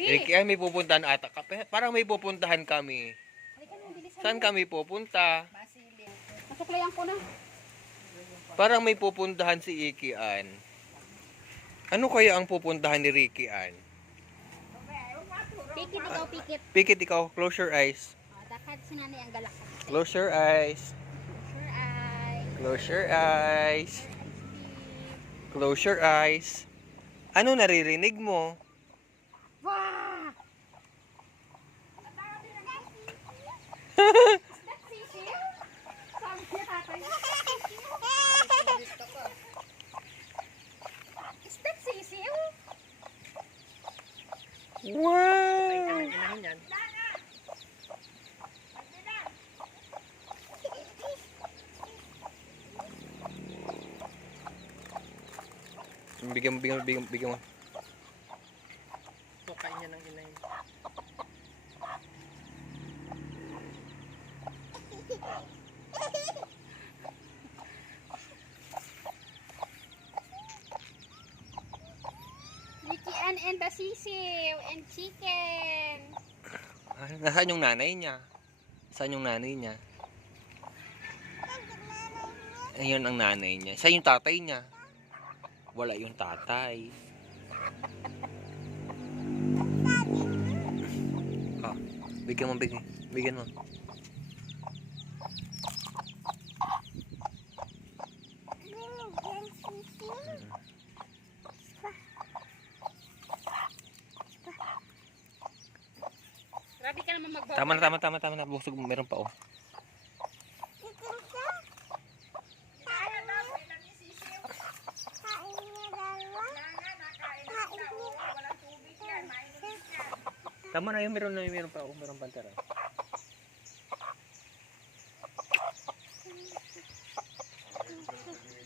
Ricky, ay may pupuntahan ata. Parang may pupuntahan kami. Saan kami pupunta? Masuklayan ko na. Parang may pupuntahan si Iki Ann. Ano kaya ang pupuntahan ni Ricky Ann? Pikit ikaw, pikit. Pikit ikaw, close your eyes. Dakad sinani ang galak. Close your eyes. Close your eyes. Close your eyes. Close your eyes. Ano naririnig mo? Wah! Is that sisiw? Wow! Bigyan mo. Tukain niya ng inay. Ricky Ann and the sisiw and chicken. Nasaan yung nanay niya? Saan yung nanay niya? Ayun ang nanay niya. Saan yung tatay niya? Wala yung tatay. Ah, bigyan mo. Grabe ka naman magbawa. Tama na. Busog, meron pa oh. Tama na yun, meron pa oh, meron pa tara.